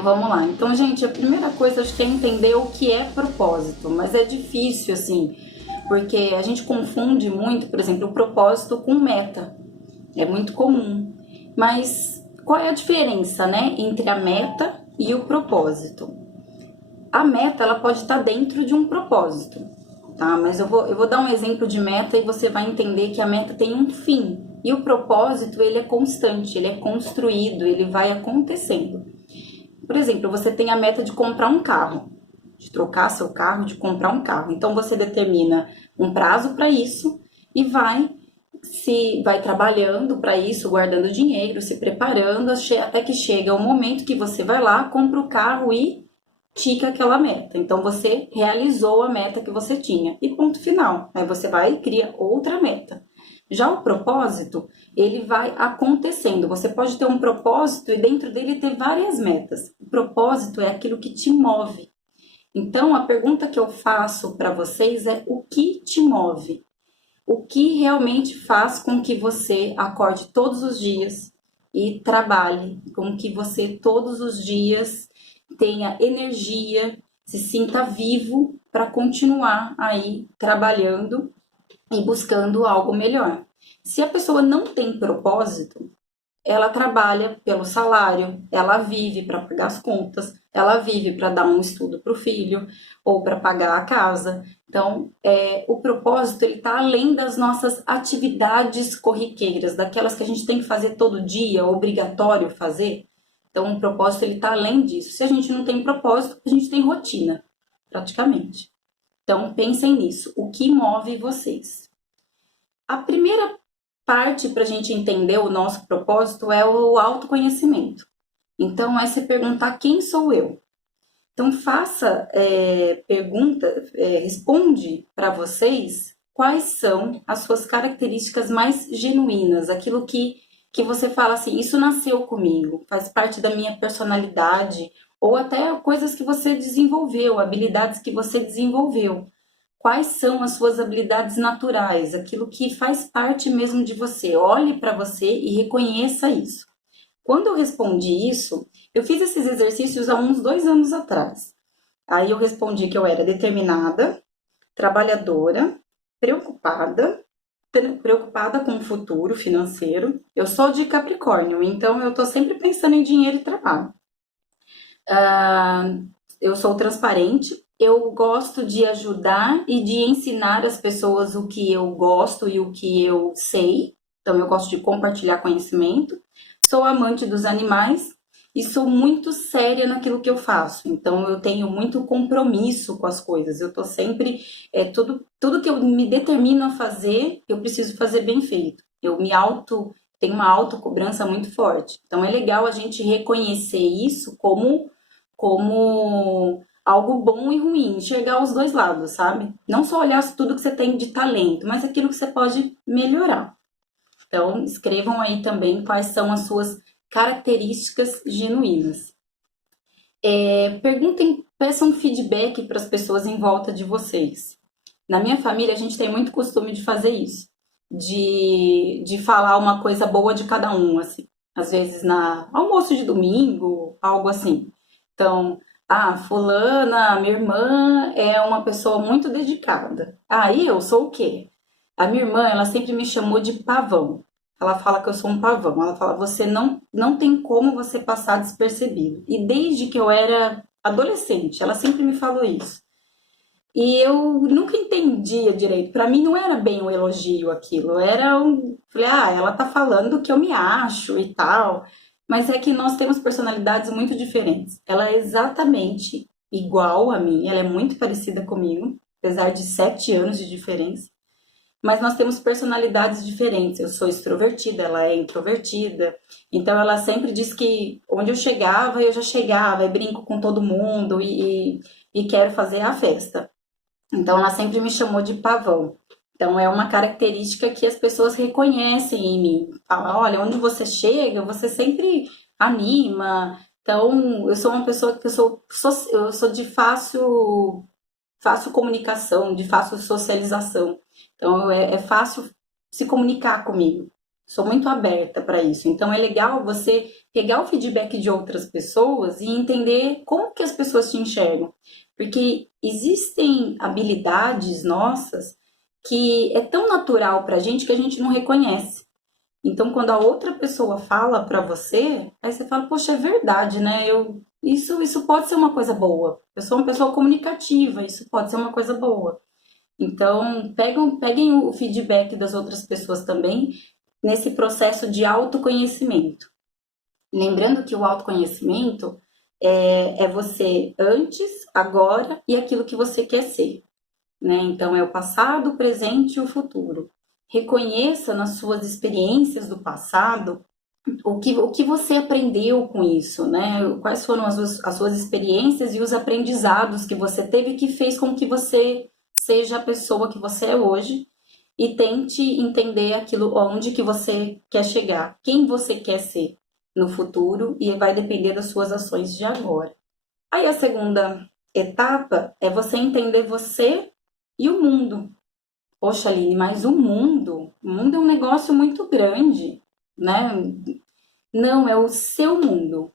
Então vamos lá. Então, gente, a primeira coisa acho que é entender o que é propósito, mas é difícil assim, porque a gente confunde muito, por exemplo, o propósito com meta. É muito comum. Mas qual é a diferença, né, entre a meta e o propósito? A meta, ela pode estar dentro de um propósito, tá? Mas eu vou dar um exemplo de meta e você vai entender que a meta tem um fim. E o propósito, ele é constante, ele é construído, ele vai acontecendo. Por exemplo, você tem a meta de comprar um carro, de trocar seu carro, de comprar um carro. Então você determina um prazo para isso e vai trabalhando para isso, guardando dinheiro, se preparando até que chega o momento que você vai lá, compra o carro e tica aquela meta. Então você realizou a meta que você tinha e ponto final. Aí você vai e cria outra meta. Já o propósito, ele vai acontecendo. Você pode ter um propósito e dentro dele ter várias metas. O propósito é aquilo que te move. Então a pergunta que eu faço para vocês é: o que te move? O que realmente faz com que você acorde todos os dias e trabalhe, com que você todos os dias tenha energia, se sinta vivo para continuar aí trabalhando e buscando algo melhor. Se a pessoa não tem propósito, ela trabalha pelo salário, ela vive para pagar as contas, ela vive para dar um estudo para o filho ou para pagar a casa. Então, o propósito ele está além das nossas atividades corriqueiras, daquelas que a gente tem que fazer todo dia, obrigatório fazer. Então, o propósito ele está além disso. Se a gente não tem propósito, a gente tem rotina, praticamente. Então, pensem nisso. O que move vocês? A primeira parte para a gente entender o nosso propósito é o autoconhecimento. Então, é se perguntar quem sou eu. Então, faça responde para vocês quais são as suas características mais genuínas, aquilo que você fala assim, isso nasceu comigo, faz parte da minha personalidade, ou até coisas que você desenvolveu, habilidades que você desenvolveu. Quais são as suas habilidades naturais, aquilo que faz parte mesmo de você. Olhe para você e reconheça isso. Quando eu respondi isso, eu fiz esses exercícios há uns 2 anos atrás. Aí eu respondi que eu era determinada, trabalhadora, preocupada, preocupada com o futuro financeiro. Eu sou de Capricórnio, então eu tô sempre pensando em dinheiro e trabalho. Eu sou transparente, eu gosto de ajudar e de ensinar as pessoas o que eu gosto e o que eu sei. Então, eu gosto de compartilhar conhecimento. Sou amante dos animais e sou muito séria naquilo que eu faço. Então, eu tenho muito compromisso com as coisas. Eu tô sempre, tudo que eu me determino a fazer, eu preciso fazer bem feito. Tenho uma autocobrança muito forte. Então, é legal a gente reconhecer isso como algo bom e ruim, enxergar os dois lados, sabe? Não só olhar tudo que você tem de talento, mas aquilo que você pode melhorar. Então, escrevam aí também quais são as suas características genuínas. Perguntem, peçam feedback para as pessoas em volta de vocês. Na minha família, a gente tem muito costume de fazer isso, de falar uma coisa boa de cada um, assim. Às vezes na almoço de domingo, algo assim. Então, fulana, minha irmã é uma pessoa muito dedicada. Aí eu sou o quê? A minha irmã, ela sempre me chamou de pavão. Ela fala que eu sou um pavão. Ela fala, você não tem como você passar despercebido. E desde que eu era adolescente, ela sempre me falou isso. E eu nunca entendia direito. Para mim não era bem um elogio aquilo. Falei, ela tá falando o que eu me acho e tal. Mas é que nós temos personalidades muito diferentes. Ela é exatamente igual a mim, ela é muito parecida comigo, apesar de 7 anos de diferença. Mas nós temos personalidades diferentes. Eu sou extrovertida, ela é introvertida. Então ela sempre diz que onde eu já chegava e brinco com todo mundo e quero fazer a festa. Então ela sempre me chamou de pavão. Então é uma característica que as pessoas reconhecem em mim. Fala, olha, onde você chega, você sempre anima. Então eu sou uma pessoa que eu sou de fácil comunicação, de fácil socialização. Então é fácil se comunicar comigo. Sou muito aberta para isso. Então é legal você pegar o feedback de outras pessoas e entender como que as pessoas te enxergam. Porque existem habilidades nossas que é tão natural pra gente que a gente não reconhece. Então, quando a outra pessoa fala pra você, aí você fala, poxa, é verdade, né? Isso pode ser uma coisa boa. Eu sou uma pessoa comunicativa, isso pode ser uma coisa boa. Então, peguem o feedback das outras pessoas também nesse processo de autoconhecimento. Lembrando que o autoconhecimento é você antes, agora e aquilo que você quer ser, né? Então, é o passado, o presente e o futuro. Reconheça nas suas experiências do passado o que você aprendeu com isso, né? Quais foram as suas experiências e os aprendizados que você teve que fez com que você seja a pessoa que você é hoje e tente entender aquilo onde que você quer chegar, quem você quer ser no futuro e vai depender das suas ações de agora. Aí a segunda etapa é você entender você e o mundo. Poxa, Aline, mas o mundo é um negócio muito grande, né? Não, é o seu mundo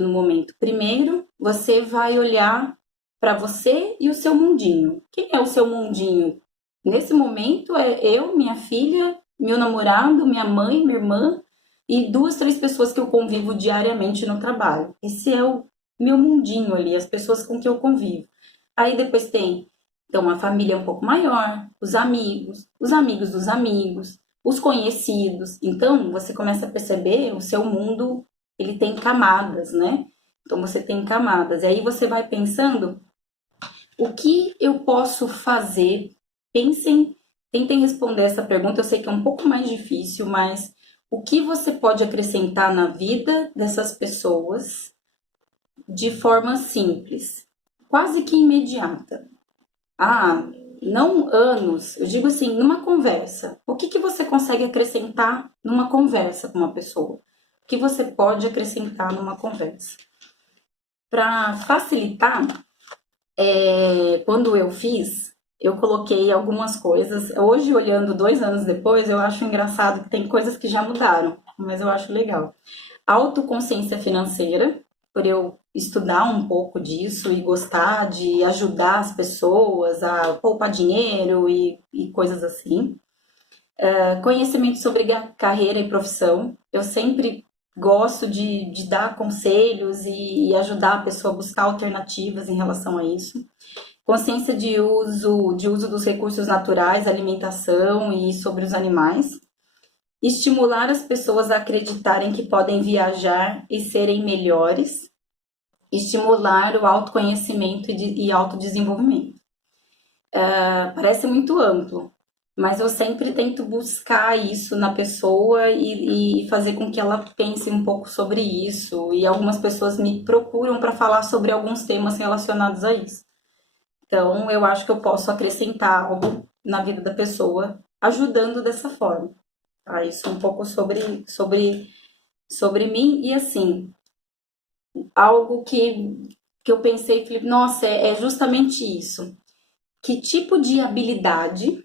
no momento. Primeiro, você vai olhar para você e o seu mundinho. Quem é o seu mundinho? Nesse momento é eu, minha filha, meu namorado, minha mãe, minha irmã e duas, três pessoas que eu convivo diariamente no trabalho. Esse é o meu mundinho ali, as pessoas com que eu convivo. Aí depois tem, então, uma família um pouco maior, os amigos dos amigos, os conhecidos. Então, você começa a perceber o seu mundo, ele tem camadas, né? Então, você tem camadas. E aí você vai pensando, o que eu posso fazer? Tentem responder essa pergunta. Eu sei que é um pouco mais difícil, mas o que você pode acrescentar na vida dessas pessoas de forma simples, quase que imediata? Ah, não anos, eu digo assim, numa conversa. O que você consegue acrescentar numa conversa com uma pessoa? O que você pode acrescentar numa conversa? Para facilitar, quando eu fiz, eu coloquei algumas coisas. Hoje, olhando 2 anos depois, eu acho engraçado que tem coisas que já mudaram, mas eu acho legal. Autoconsciência financeira, por eu estudar um pouco disso e gostar de ajudar as pessoas a poupar dinheiro e coisas assim. Conhecimento sobre carreira e profissão. Eu sempre gosto de dar conselhos e ajudar a pessoa a buscar alternativas em relação a isso. Consciência de uso dos recursos naturais, alimentação e sobre os animais. Estimular as pessoas a acreditarem que podem viajar e serem melhores. Estimular o autoconhecimento e autodesenvolvimento. Parece muito amplo, mas eu sempre tento buscar isso na pessoa e fazer com que ela pense um pouco sobre isso. E algumas pessoas me procuram para falar sobre alguns temas relacionados a isso. Então, eu acho que eu posso acrescentar algo na vida da pessoa ajudando dessa forma. Tá? Isso um pouco sobre mim e assim, algo que eu pensei, falei, nossa, é justamente isso. Que tipo de habilidade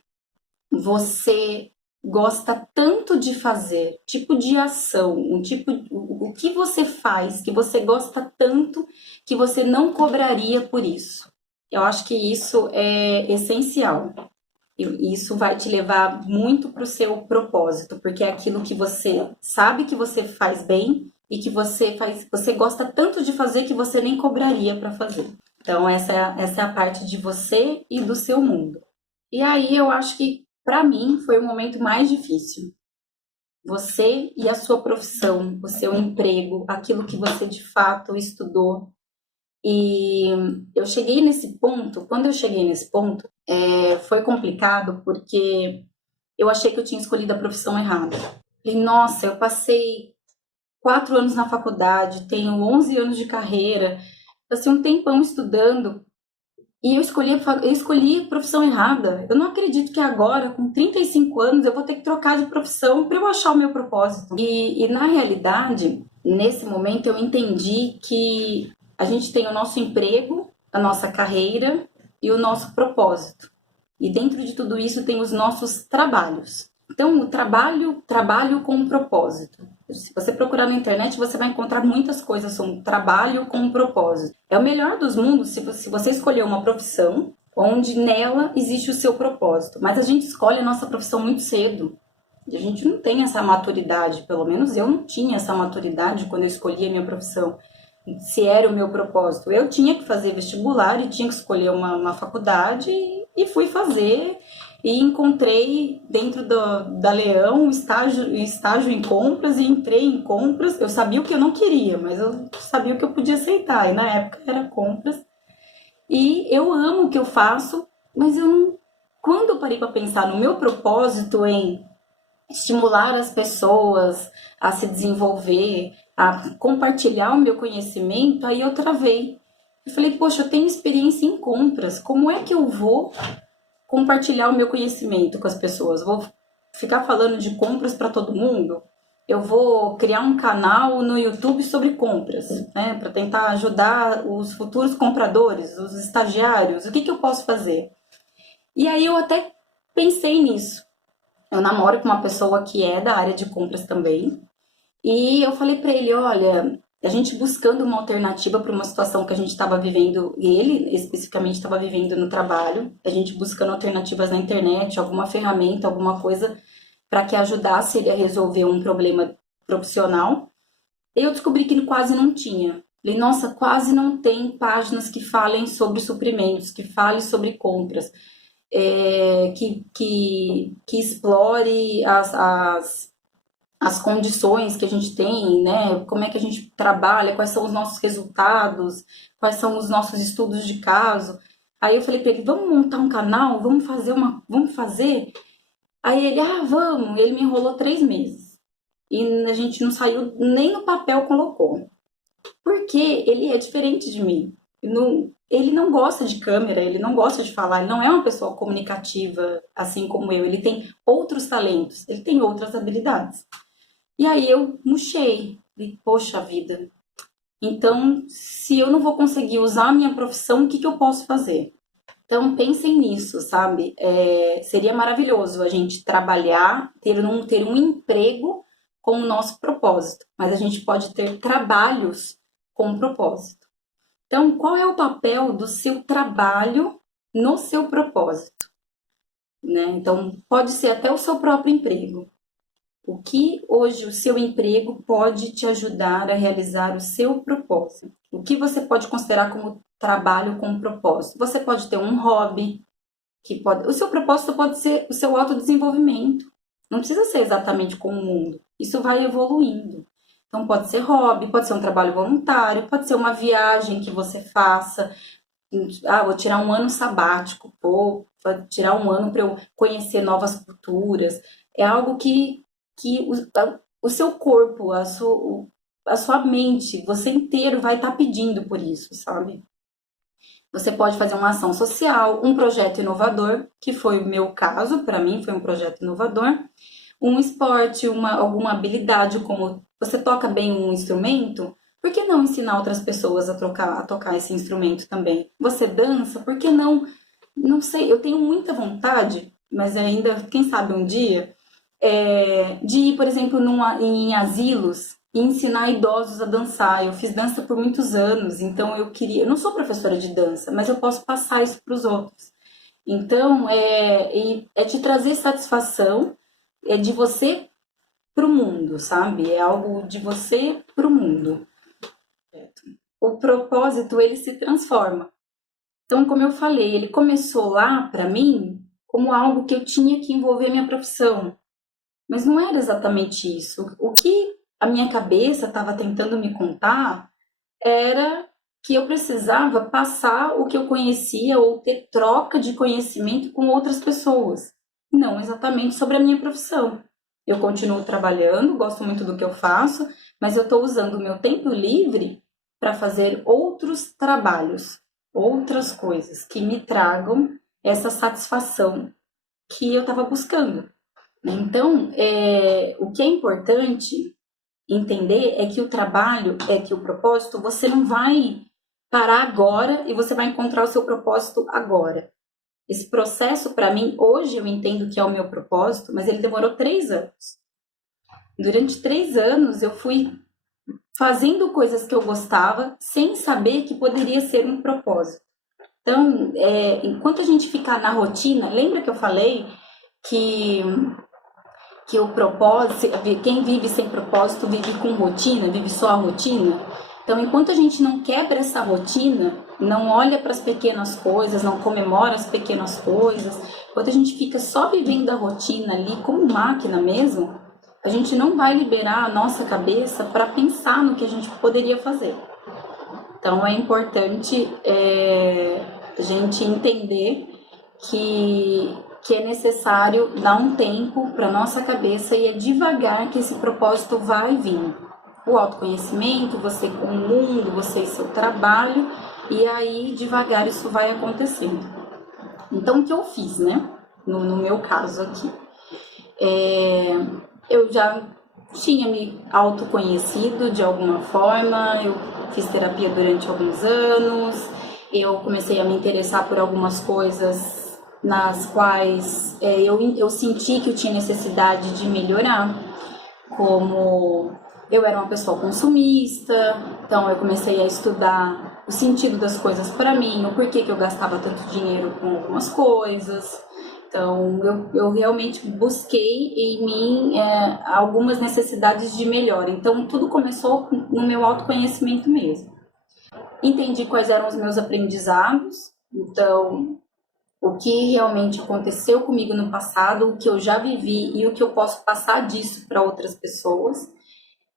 você gosta tanto de fazer? Tipo de ação, o que você faz que você gosta tanto que você não cobraria por isso? Eu acho que isso é essencial. E isso vai te levar muito para o seu propósito, porque é aquilo que você sabe que você faz bem e que você gosta tanto de fazer que você nem cobraria para fazer. Então, essa é a parte de você e do seu mundo. E aí, eu acho que, para mim, foi o momento mais difícil. Você e a sua profissão, o seu emprego, aquilo que você de fato estudou. E eu cheguei nesse ponto, quando eu cheguei nesse ponto, foi complicado porque eu achei que eu tinha escolhido a profissão errada. Falei, nossa, eu passei 4 anos na faculdade, tenho 11 anos de carreira, passei um tempão estudando e eu escolhi a profissão errada. Eu não acredito que agora, com 35 anos, eu vou ter que trocar de profissão para eu achar o meu propósito. E na realidade, nesse momento, eu entendi que a gente tem o nosso emprego, a nossa carreira e o nosso propósito. E dentro de tudo isso tem os nossos trabalhos. Então, o trabalho com um propósito. Se você procurar na internet, você vai encontrar muitas coisas sobre trabalho com um propósito. É o melhor dos mundos se você escolher uma profissão onde nela existe o seu propósito. Mas a gente escolhe a nossa profissão muito cedo. E a gente não tem essa maturidade, pelo menos eu não tinha essa maturidade quando eu escolhi a minha profissão, se era o meu propósito. Eu tinha que fazer vestibular e tinha que escolher uma faculdade e fui fazer e encontrei dentro da Leão estágio em compras e entrei em compras. Eu sabia o que eu não queria, mas eu sabia o que eu podia aceitar e na época era compras. E eu amo o que eu faço, mas eu não... Quando eu parei para pensar no meu propósito em estimular as pessoas a se desenvolver, a compartilhar o meu conhecimento, aí eu travei. Eu falei, poxa, eu tenho experiência em compras, como é que eu vou compartilhar o meu conhecimento com as pessoas? Vou ficar falando de compras para todo mundo? Eu vou criar um canal no YouTube sobre compras, né, para tentar ajudar os futuros compradores, os estagiários. O que eu posso fazer? E aí eu até pensei nisso. Eu namoro com uma pessoa que é da área de compras também. E eu falei para ele, olha, a gente buscando uma alternativa para uma situação que a gente estava vivendo, e ele especificamente estava vivendo no trabalho, a gente buscando alternativas na internet, alguma ferramenta, alguma coisa para que ajudasse ele a resolver um problema profissional. E eu descobri que ele quase não tinha. Falei, nossa, quase não tem páginas que falem sobre suprimentos, que falem sobre compras. Que explore as condições que a gente tem, né? Como é que a gente trabalha, quais são os nossos resultados, quais são os nossos estudos de caso. Aí eu falei para ele, vamos montar um canal, vamos fazer. Aí ele, vamos. Ele me enrolou 3 meses. E a gente não saiu, nem no papel colocou. Porque ele é diferente de mim. Ele não gosta de câmera, ele não gosta de falar, ele não é uma pessoa comunicativa assim como eu. Ele tem outros talentos, ele tem outras habilidades. E aí eu murchei, poxa vida. Então, se eu não vou conseguir usar a minha profissão, o que eu posso fazer? Então, pensem nisso, sabe? Seria maravilhoso a gente trabalhar, ter um emprego com o nosso propósito, mas a gente pode ter trabalhos com propósito. Então, qual é o papel do seu trabalho no seu propósito? Né? Então, pode ser até o seu próprio emprego. O que hoje o seu emprego pode te ajudar a realizar o seu propósito? O que você pode considerar como trabalho com propósito? Você pode ter um hobby, o seu propósito pode ser o seu autodesenvolvimento. Não precisa ser exatamente como o mundo. Isso vai evoluindo. Então pode ser hobby, pode ser um trabalho voluntário, pode ser uma viagem que você faça. Vou tirar um ano sabático, vou tirar um ano para eu conhecer novas culturas. É algo que o seu corpo, a sua mente, você inteiro vai estar pedindo por isso, sabe? Você pode fazer uma ação social, um projeto inovador, que foi o meu caso, para mim foi um projeto inovador, um esporte, alguma habilidade, como você toca bem um instrumento, por que não ensinar outras pessoas a tocar esse instrumento também? Você dança, por que não? Não sei, eu tenho muita vontade, mas ainda, quem sabe um dia, de ir, por exemplo, em asilos e ensinar idosos a dançar. Eu fiz dança por muitos anos, então eu não sou professora de dança, mas eu posso passar isso para os outros. Então, é te trazer satisfação, é de você para o mundo, sabe? É algo de você para o mundo. O propósito, ele se transforma. Então, como eu falei, ele começou lá, para mim, como algo que eu tinha que envolver minha profissão. Mas não era exatamente isso. O que a minha cabeça estava tentando me contar era que eu precisava passar o que eu conhecia ou ter troca de conhecimento com outras pessoas. Não exatamente sobre a minha profissão. Eu continuo trabalhando, gosto muito do que eu faço, mas eu estou usando o meu tempo livre para fazer outros trabalhos, outras coisas que me tragam essa satisfação que eu estava buscando. Então, o que é importante entender é que o trabalho, que o propósito, você não vai parar agora e você vai encontrar o seu propósito agora. Esse processo, para mim, hoje eu entendo que é o meu propósito, mas ele demorou 3 anos. Durante 3 anos eu fui fazendo coisas que eu gostava sem saber que poderia ser um propósito. Então, enquanto a gente ficar na rotina, lembra que eu falei que o propósito, quem vive sem propósito vive com rotina, vive só a rotina? Então, enquanto a gente não quebra essa rotina, não olha para as pequenas coisas, não comemora as pequenas coisas, enquanto a gente fica só vivendo a rotina ali como máquina mesmo, a gente não vai liberar a nossa cabeça para pensar no que a gente poderia fazer. Então é importante a gente entender que é necessário dar um tempo para nossa cabeça e é devagar que esse propósito vai vir. O autoconhecimento, você com o mundo, você e seu trabalho, e aí devagar isso vai acontecendo. Então o que eu fiz, né? No meu caso aqui. Eu já tinha me autoconhecido de alguma forma, eu fiz terapia durante alguns anos, eu comecei a me interessar por algumas coisas nas quais eu senti que eu tinha necessidade de melhorar, como eu era uma pessoa consumista, então eu comecei a estudar o sentido das coisas para mim, o porquê que eu gastava tanto dinheiro com algumas coisas. Então, eu realmente busquei em mim algumas necessidades de melhora. Então, tudo começou no meu autoconhecimento mesmo. Entendi quais eram os meus aprendizados. Então, o que realmente aconteceu comigo no passado, o que eu já vivi e o que eu posso passar disso para outras pessoas.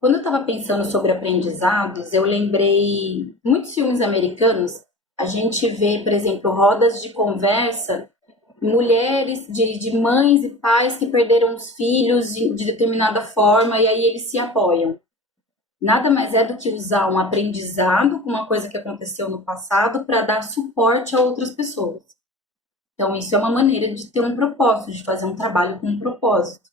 Quando eu estava pensando sobre aprendizados, eu lembrei muitos filmes americanos. A gente vê, por exemplo, rodas de conversa, mulheres, de mães e pais que perderam os filhos de determinada forma e aí eles se apoiam. Nada mais é do que usar um aprendizado com uma coisa que aconteceu no passado para dar suporte a outras pessoas. Então, isso é uma maneira de ter um propósito, de fazer um trabalho com um propósito,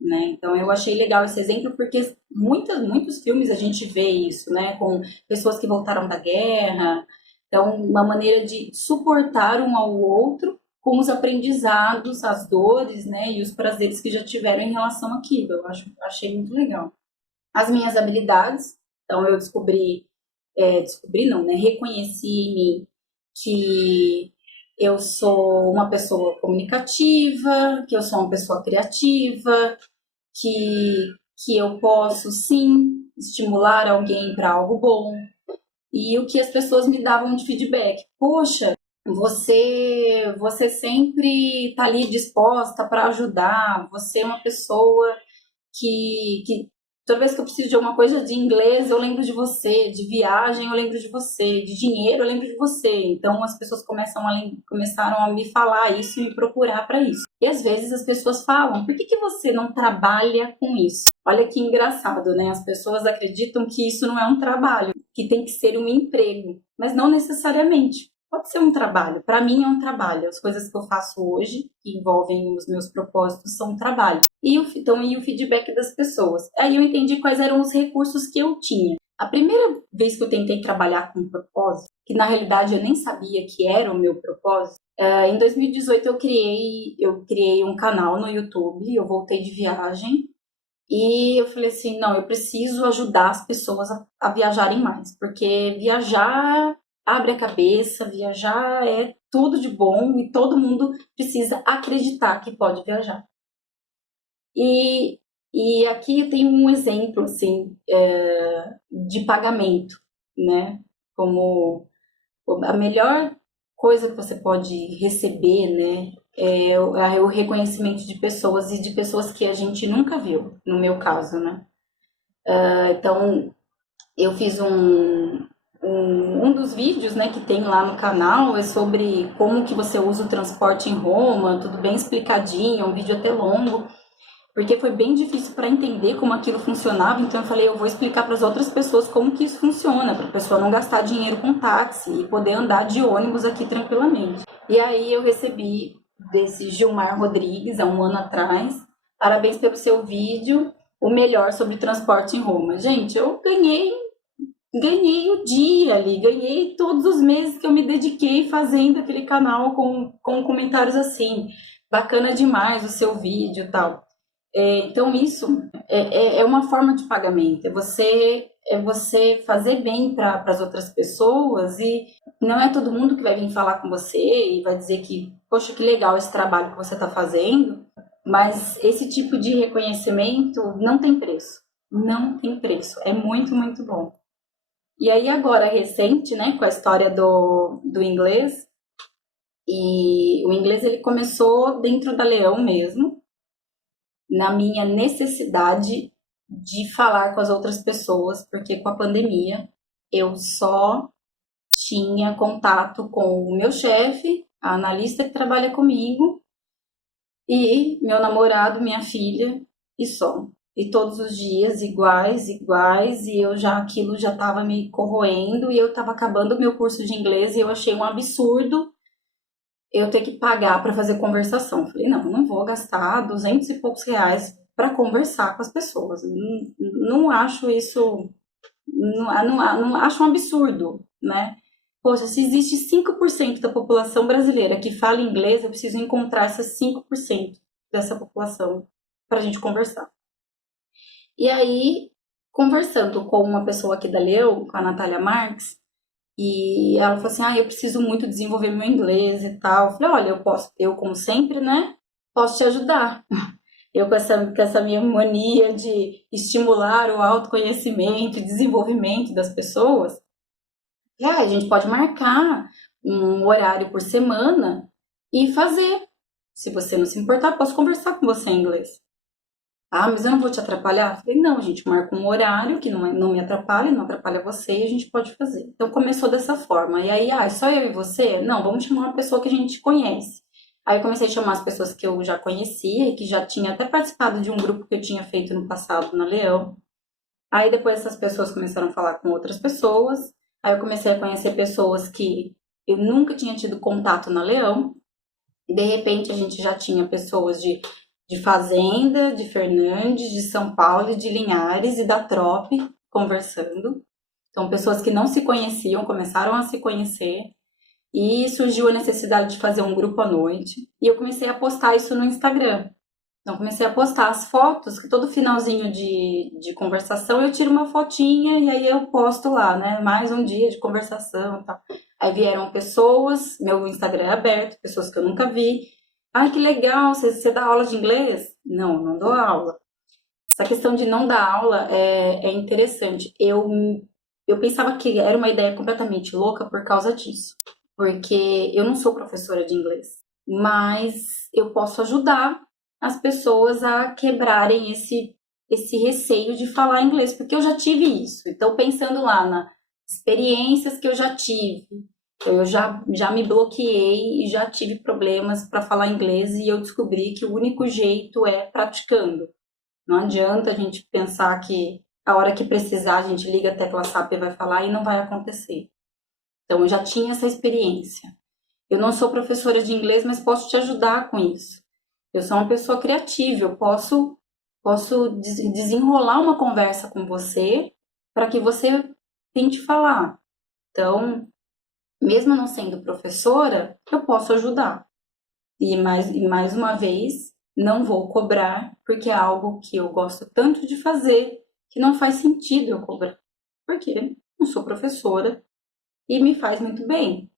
né? Então, eu achei legal esse exemplo porque muitos filmes a gente vê isso, né? Com pessoas que voltaram da guerra. Então, uma maneira de suportar um ao outro com os aprendizados, as dores, né, e os prazeres que já tiveram em relação àquilo. Achei muito legal. As minhas habilidades, então eu reconheci em mim que eu sou uma pessoa comunicativa, que eu sou uma pessoa criativa, que eu posso sim estimular alguém para algo bom. E o que as pessoas me davam de feedback, poxa, você sempre está ali disposta para ajudar, você é uma pessoa que toda vez que eu preciso de alguma coisa de inglês, eu lembro de você, de viagem, eu lembro de você, de dinheiro, eu lembro de você. Então as pessoas começaram a me falar isso e me procurar para isso. E às vezes as pessoas falam, por que você não trabalha com isso? Olha que engraçado, né? As pessoas acreditam que isso não é um trabalho, que tem que ser um emprego, mas não necessariamente. Pode ser um trabalho. Para mim é um trabalho. As coisas que eu faço hoje, que envolvem os meus propósitos, são um trabalho. E o feedback das pessoas. Aí eu entendi quais eram os recursos que eu tinha. A primeira vez que eu tentei trabalhar com um propósito, que na realidade eu nem sabia que era o meu propósito, em 2018 eu criei um canal no YouTube, eu voltei de viagem, e eu falei assim, não, eu preciso ajudar as pessoas a viajarem mais, porque viajar abre a cabeça, viajar é tudo de bom e todo mundo precisa acreditar que pode viajar. E aqui eu tenho um exemplo, assim, de pagamento, né? Como a melhor coisa que você pode receber, né? É o reconhecimento de pessoas e de pessoas que a gente nunca viu, no meu caso, né? Então, eu fiz um dos vídeos, né, que tem lá no canal é sobre como que você usa o transporte em Roma, tudo bem explicadinho, é um vídeo até longo, porque foi bem difícil para entender como aquilo funcionava, então eu falei, eu vou explicar para as outras pessoas como que isso funciona, para a pessoa não gastar dinheiro com táxi e poder andar de ônibus aqui tranquilamente. E aí eu recebi desse Gilmar Rodrigues, há um ano atrás, parabéns pelo seu vídeo, o melhor sobre transporte em Roma. Gente, eu ganhei ganhei o dia ali, ganhei todos os meses que eu me dediquei fazendo aquele canal com comentários assim, bacana demais o seu vídeo e tal. Então isso é uma forma de pagamento, é você fazer bem para as outras pessoas e não é todo mundo que vai vir falar com você e vai dizer que, poxa, que legal esse trabalho que você está fazendo, mas esse tipo de reconhecimento não tem preço, não tem preço, é muito, muito bom. E aí agora, recente, né, com a história do inglês, e o inglês ele começou dentro da Leão mesmo, na minha necessidade de falar com as outras pessoas, porque com a pandemia eu só tinha contato com o meu chefe, a analista que trabalha comigo, e meu namorado, minha filha, e só. E todos os dias iguais, iguais, e eu já aquilo já estava me corroendo e eu estava acabando o meu curso de inglês e eu achei um absurdo eu ter que pagar para fazer conversação. Falei, não, não vou gastar 200 e poucos reais para conversar com as pessoas. Não, não acho isso, não acho um absurdo, né? Poxa, se existe 5% da população brasileira que fala inglês, eu preciso encontrar esses 5% dessa população para a gente conversar. E aí, conversando com uma pessoa aqui da Leu, com a Natália Marques, e ela falou assim: eu preciso muito desenvolver meu inglês e tal. Eu falei: olha, eu posso, eu, como sempre, né, posso te ajudar. Eu, com essa minha mania de estimular o autoconhecimento e desenvolvimento das pessoas, a gente pode marcar um horário por semana e fazer. Se você não se importar, posso conversar com você em inglês. Mas eu não vou te atrapalhar? Eu falei, não, a gente marca um horário que não me atrapalha, não atrapalha você e a gente pode fazer. Então começou dessa forma. E aí, só eu e você? Não, vamos chamar uma pessoa que a gente conhece. Aí eu comecei a chamar as pessoas que eu já conhecia e que já tinha até participado de um grupo que eu tinha feito no passado na Leão. Aí depois essas pessoas começaram a falar com outras pessoas. Aí eu comecei a conhecer pessoas que eu nunca tinha tido contato na Leão. E de repente a gente já tinha pessoas de Fazenda, de Fernandes, de São Paulo, de Linhares e da Trop conversando. Então, pessoas que não se conheciam começaram a se conhecer e surgiu a necessidade de fazer um grupo à noite. E eu comecei a postar isso no Instagram. Então, comecei a postar as fotos, que todo finalzinho de conversação eu tiro uma fotinha e aí eu posto lá, né? Mais um dia de conversação e tal. Aí vieram pessoas, meu Instagram é aberto, pessoas que eu nunca vi. Ai, que legal, você dá aula de inglês? Não, não dou aula. Essa questão de não dar aula é interessante. Eu pensava que era uma ideia completamente louca por causa disso. Porque eu não sou professora de inglês, mas eu posso ajudar as pessoas a quebrarem esse receio de falar inglês, porque eu já tive isso. Então, pensando lá nas experiências que eu já tive, eu já me bloqueei e já tive problemas para falar inglês e eu descobri que o único jeito é praticando. Não adianta a gente pensar que a hora que precisar a gente liga a tecla SAP e vai falar e não vai acontecer. Então eu já tinha essa experiência. Eu não sou professora de inglês, mas posso te ajudar com isso. Eu sou uma pessoa criativa, eu posso desenrolar uma conversa com você para que você tente falar. Então, mesmo não sendo professora, eu posso ajudar. E mais uma vez, não vou cobrar, porque é algo que eu gosto tanto de fazer, que não faz sentido eu cobrar. Porque não sou professora e me faz muito bem.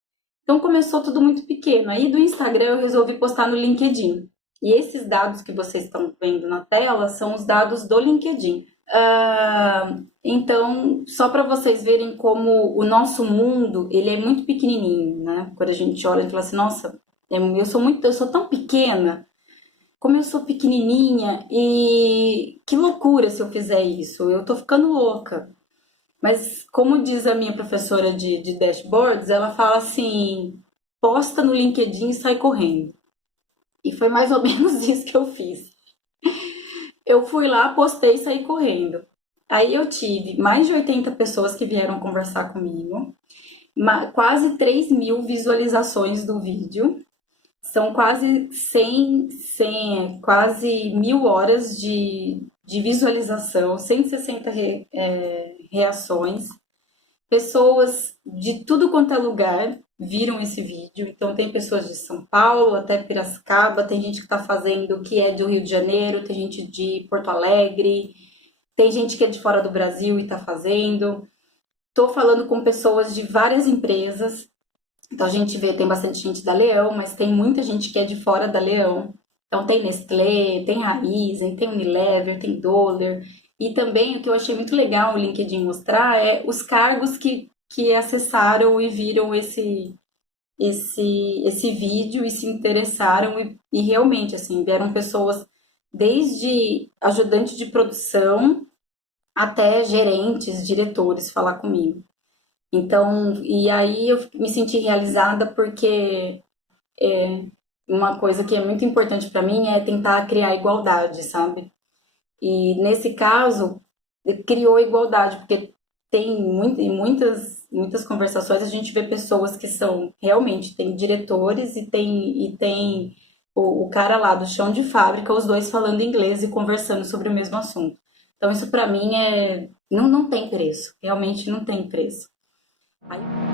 Então começou tudo muito pequeno. Aí do Instagram eu resolvi postar no LinkedIn. E esses dados que vocês estão vendo na tela são os dados do LinkedIn. Então, só para vocês verem como o nosso mundo ele é muito pequenininho, né? Quando a gente olha e fala assim, nossa, eu sou tão pequena, como eu sou pequenininha e que loucura se eu fizer isso, eu tô ficando louca. Mas como diz a minha professora de dashboards, ela fala assim, posta no LinkedIn e sai correndo. E foi mais ou menos isso que eu fiz. Eu fui lá, postei e saí correndo. Aí eu tive mais de 80 pessoas que vieram conversar comigo, quase 3.000 visualizações do vídeo, são quase 100 quase 1.000 horas de visualização, 160 reações. pessoas de tudo quanto é lugar viram esse vídeo. Então tem pessoas de São Paulo até Piracicaba, tem gente que está fazendo que é do Rio de Janeiro, tem gente de Porto Alegre, tem gente que é de fora do Brasil e está fazendo. Estou falando com pessoas de várias empresas. Então a gente vê, tem bastante gente da Leão, mas tem muita gente que é de fora da Leão. Então tem Nestlé, tem Raizen, tem Unilever, tem Dólar. E também o que eu achei muito legal o LinkedIn mostrar é os cargos que acessaram e viram esse vídeo e se interessaram e realmente, assim, vieram pessoas desde ajudante de produção até gerentes, diretores falar comigo. Então, e aí eu me senti realizada porque uma coisa que é muito importante para mim é tentar criar igualdade, sabe? E nesse caso, criou igualdade, porque tem muitas conversações a gente vê pessoas que são realmente, tem diretores e tem o cara lá do chão de fábrica, os dois falando inglês e conversando sobre o mesmo assunto. Então isso para mim não tem preço, realmente não tem preço. Aí...